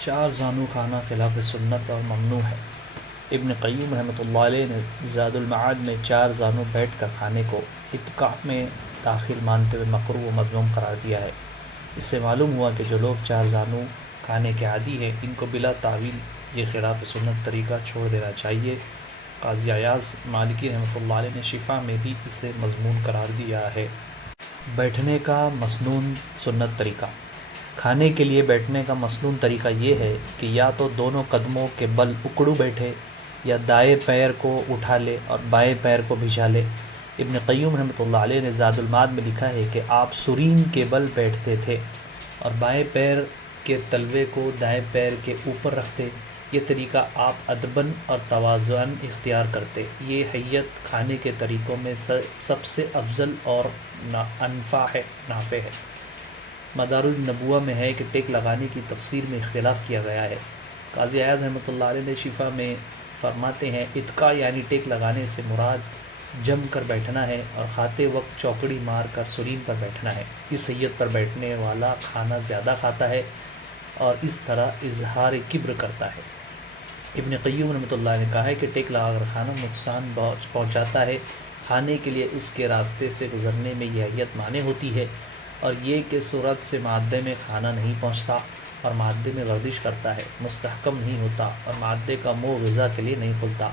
چار زانو کھانا خلاف سنت اور ممنوع ہے۔ ابن قیم رحمۃ اللہ علیہ نے زاد المعاد میں چار زانو بیٹھ کر کھانے کو اتقاء میں داخل مانتے ہوئے مکروہ و مذموم قرار دیا ہے۔ اس سے معلوم ہوا کہ جو لوگ چار زانو کھانے کے عادی ہیں ان کو بلا تعویل یہ خلاف سنت طریقہ چھوڑ دینا چاہیے۔ قاضی ایاز مالکی رحمۃ اللہ علیہ نے شفا میں بھی اسے مضمون قرار دیا ہے۔ بیٹھنے کا مسنون سنت طریقہ۔ کھانے کے لیے بیٹھنے کا مسنون طریقہ یہ ہے کہ یا تو دونوں قدموں کے بل اکڑو بیٹھے یا دائیں پیر کو اٹھا لے اور بائیں پیر کو بچھا لے۔ ابن قیم رحمۃ اللہ علیہ نے زاد المعاد میں لکھا ہے کہ آپ سرین کے بل بیٹھتے تھے اور بائیں پیر کے تلوے کو دائیں پیر کے اوپر رکھتے۔ یہ طریقہ آپ ادباً اور توازن اختیار کرتے۔ یہ حیت کھانے کے طریقوں میں سب سے افضل اور نافع ہے۔ مدار النبوہ میں ہے کہ ٹیک لگانے کی تفسیر میں اختلاف کیا گیا ہے۔ قاضی ایاز رحمۃ اللہ علیہ نے شفا میں فرماتے ہیں اتقاء یعنی ٹیک لگانے سے مراد جم کر بیٹھنا ہے اور کھاتے وقت چوکڑی مار کر سرین پر بیٹھنا ہے۔ اس حیت پر بیٹھنے والا کھانا زیادہ کھاتا ہے اور اس طرح اظہار کبر کرتا ہے۔ ابن قیم رحمۃ اللہ نے کہا ہے کہ ٹیک لگا کر کھانا نقصان پہنچاتا ہے۔ کھانے کے لیے اس کے راستے سے گزرنے میں یہ حیت مانع ہوتی ہے اور یہ کہ صورت سے معدے میں کھانا نہیں پہنچتا اور معدے میں گردش کرتا ہے، مستحکم نہیں ہوتا اور معدے کا منہ غذا کے لیے نہیں کھلتا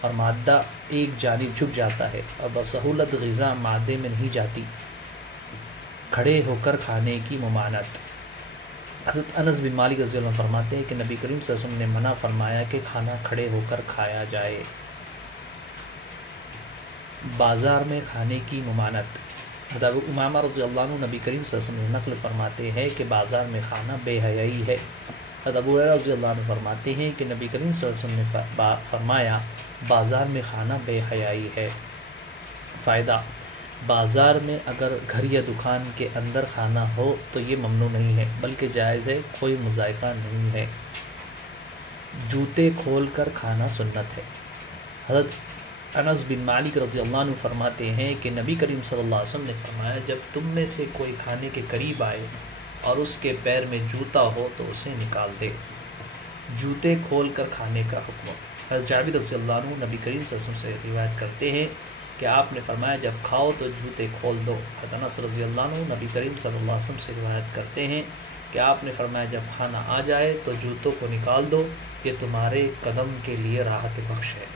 اور معدہ ایک جانب جھک جاتا ہے اور بسہولت غذا معدے میں نہیں جاتی۔ کھڑے ہو کر کھانے کی ممانعت۔ حضرت انس بن مالک رضی اللہ عنہ فرماتے ہیں کہ نبی کریم صلی اللہ علیہ وسلم نے منع فرمایا کہ کھانا کھڑے ہو کر کھایا جائے۔ بازار میں کھانے کی ممانعت۔ حضرت ابو امامہ رضی اللہ عنہ نبی کریم صلی اللہ علیہ وسلم نے نقل فرماتے ہیں کہ بازار میں کھانا بے حیائی ہے۔ حضرت ابو ہریرہ رضی اللہ عنہ فرماتے ہیں کہ نبی کریم صلی اللہ علیہ وسلم نے فرمایا بازار میں کھانا بے حیائی ہے۔ فائدہ: بازار میں اگر گھر یا دکان کے اندر کھانا ہو تو یہ ممنوع نہیں ہے بلکہ جائز ہے، کوئی مضائقہ نہیں ہے۔ جوتے کھول کر کھانا سنت ہے۔ حضرت انس بن مالک رضی اللہ عنہ فرماتے ہیں کہ نبی کریم صلی اللہ علیہ وسلم نے فرمایا جب تم میں سے کوئی کھانے کے قریب آئے اور اس کے پیر میں جوتا ہو تو اسے نکال دے۔ جوتے کھول کر کھانے کا حکم۔ حضرت جابر رضی اللہ عنہ نبی کریم صلی اللہ علیہ وسلم سے روایت کرتے ہیں کہ آپ نے فرمایا جب کھاؤ تو جوتے کھول دو۔ حضرت انس رضی اللہ عنہ نبی کریم صلی اللہ علیہ وسلم سے روایت کرتے ہیں کہ آپ نے فرمایا جب کھانا آ جائے تو جوتوں کو نکال دو، یہ تمہارے قدم کے لیے راحت بخش ہے۔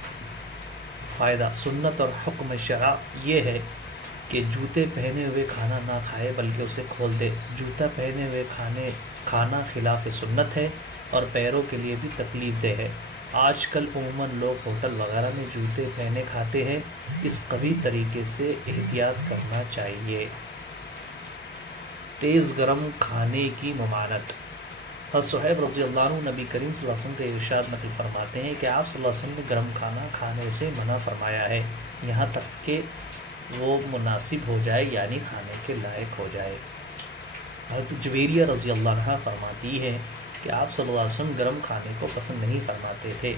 فائدہ: سنت اور حکم شرع یہ ہے کہ جوتے پہنے ہوئے کھانا نہ کھائے بلکہ اسے کھول دے۔ جوتا پہنے ہوئے کھانا خلاف سنت ہے اور پیروں کے لیے بھی تکلیف دہ ہے۔ آج کل عموماً لوگ ہوٹل وغیرہ میں جوتے پہنے کھاتے ہیں، اس قوی طریقے سے احتیاط کرنا چاہیے۔ تیز گرم کھانے کی ممانعت۔ حضرت صہیب رضی اللہ عنہ نبی کریم صلی اللہ علیہ وسلم کے ارشاد نقل فرماتے ہیں کہ آپ صلی اللہ علیہ وسلم نے گرم کھانا کھانے سے منع فرمایا ہے یہاں تک کہ وہ مناسب ہو جائے یعنی کھانے کے لائق ہو جائے۔ حضرت جویریہ رضی اللہ عنہ فرماتی ہے کہ آپ صلی اللہ علیہ وسلم گرم کھانے کو پسند نہیں فرماتے تھے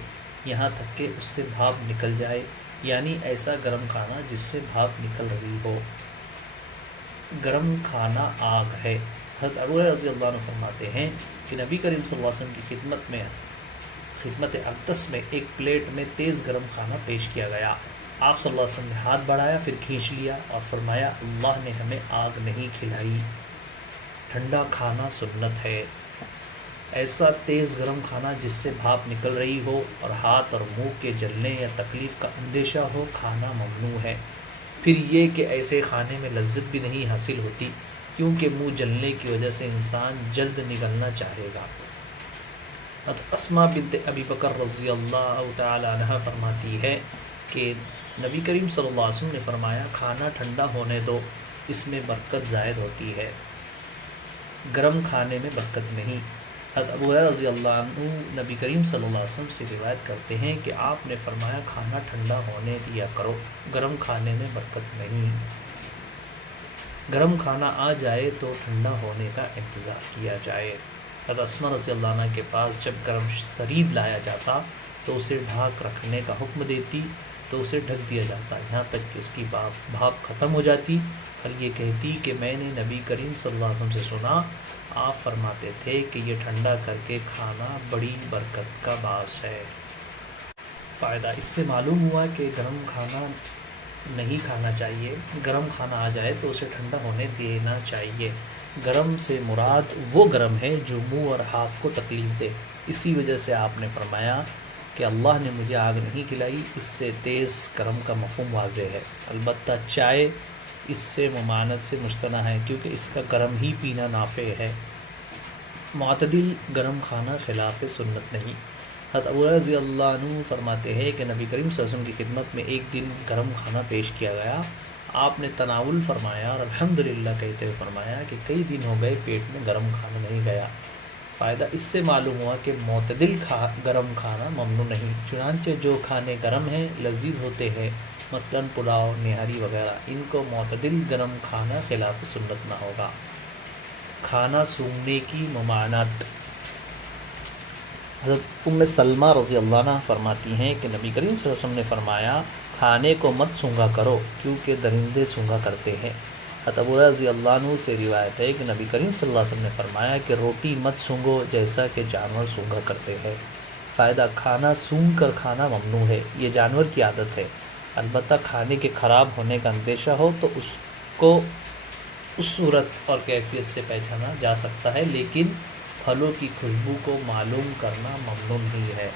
یہاں تک کہ اس سے بھاپ نکل جائے، یعنی ایسا گرم کھانا جس سے بھاپ نکل رہی ہو۔ گرم کھانا آگ ہے۔ حضرت ابو ہریرہ رضی اللہ عنہ فرماتے ہیں کہ نبی کریم صلی اللہ علیہ وسلم کی خدمت اقدس میں ایک پلیٹ میں تیز گرم کھانا پیش کیا گیا۔ آپ صلی اللہ علیہ وسلم نے ہاتھ بڑھایا، پھر کھینچ لیا اور فرمایا اللہ نے ہمیں آگ نہیں کھلائی۔ ٹھنڈا کھانا سنت ہے۔ ایسا تیز گرم کھانا جس سے بھاپ نکل رہی ہو اور ہاتھ اور منہ کے جلنے یا تکلیف کا اندیشہ ہو کھانا ممنوع ہے۔ پھر یہ کہ ایسے کھانے میں لذت بھی نہیں حاصل ہوتی کیونکہ منہ جلنے کی وجہ سے انسان جلد نگلنا چاہے گا۔ اسماء بنت ابی بکر رضی اللہ تعالی عنہ فرماتی ہے کہ نبی کریم صلی اللہ علیہ وسلم نے فرمایا کھانا ٹھنڈا ہونے دو، اس میں برکت زائد ہوتی ہے، گرم کھانے میں برکت نہیں۔ حضرت ابو ہریرہ رضی اللہ عنہ نبی کریم صلی اللہ علیہ وسلم سے روایت کرتے ہیں کہ آپ نے فرمایا کھانا ٹھنڈا ہونے دیا کرو، گرم کھانے میں برکت نہیں۔ گرم کھانا آ جائے تو ٹھنڈا ہونے کا انتظار کیا جائے۔ حضرت اسماء رضی اللہ عنہ کے پاس جب گرم سرید لایا جاتا تو اسے ڈھانک رکھنے کا حکم دیتی تو اسے ڈھک دیا جاتا یہاں تک کہ اس کی بھاپ ختم ہو جاتی اور یہ کہتی کہ میں نے نبی کریم صلی اللہ علیہ وسلم سے سنا آپ فرماتے تھے کہ یہ ٹھنڈا کر کے کھانا بڑی برکت کا باعث ہے۔ فائدہ اس سے معلوم ہوا کہ گرم کھانا نہیں کھانا چاہیے، گرم کھانا آ جائے تو اسے ٹھنڈا ہونے دینا چاہیے۔ گرم سے مراد وہ گرم ہے جو منہ اور ہاتھ کو تکلیف دے۔ اسی وجہ سے آپ نے فرمایا کہ اللہ نے مجھے آگ نہیں کھلائی، اس سے تیز گرم کا مفہوم واضح ہے۔ البتہ چائے اس سے ممانعت سے مجتنع ہے کیونکہ اس کا گرم ہی پینا نافع ہے۔ معتدل گرم کھانا خلاف سنت نہیں۔ حضرت ابو رضی اللہ عنہ فرماتے ہیں کہ نبی کریم صلی اللہ علیہ وسلم کی خدمت میں ایک دن گرم کھانا پیش کیا گیا، آپ نے تناول فرمایا اور الحمدللہ کہتے ہوئے فرمایا کہ کئی دن ہو گئے پیٹ میں گرم کھانا نہیں گیا۔ فائدہ اس سے معلوم ہوا کہ معتدل گرم کھانا ممنوع نہیں، چنانچہ جو کھانے گرم ہیں لذیذ ہوتے ہیں، مثلاً پلاؤ، نہاری وغیرہ، ان کو معتدل گرم کھانا خلاف سنت نہ ہوگا۔ کھانا سونگھنے کی ممانعت۔ حضرت ام سلمہ رضی اللہ عنہ فرماتی ہیں کہ نبی کریم صلی اللہ علیہ وسلم نے فرمایا کھانے کو مت سونگھا کرو کیونکہ درندے سونگھا کرتے ہیں۔ حضرت ابو رضی اللہ عنہ سے روایت ہے کہ نبی کریم صلی اللہ علیہ وسلم نے فرمایا کہ روٹی مت سونگھو جیسا کہ جانور سونگھا کرتے ہیں۔ فائدہ کھانا سونگھ کر کھانا ممنوع ہے، یہ جانور کی عادت ہے۔ البتہ کھانے کے خراب ہونے کا اندیشہ ہو تو اس کو اس صورت اور کیفیت سے پہچانا جا سکتا ہے، لیکن پھلوں کی خوشبو کو معلوم کرنا ممنوع نہیں ہے۔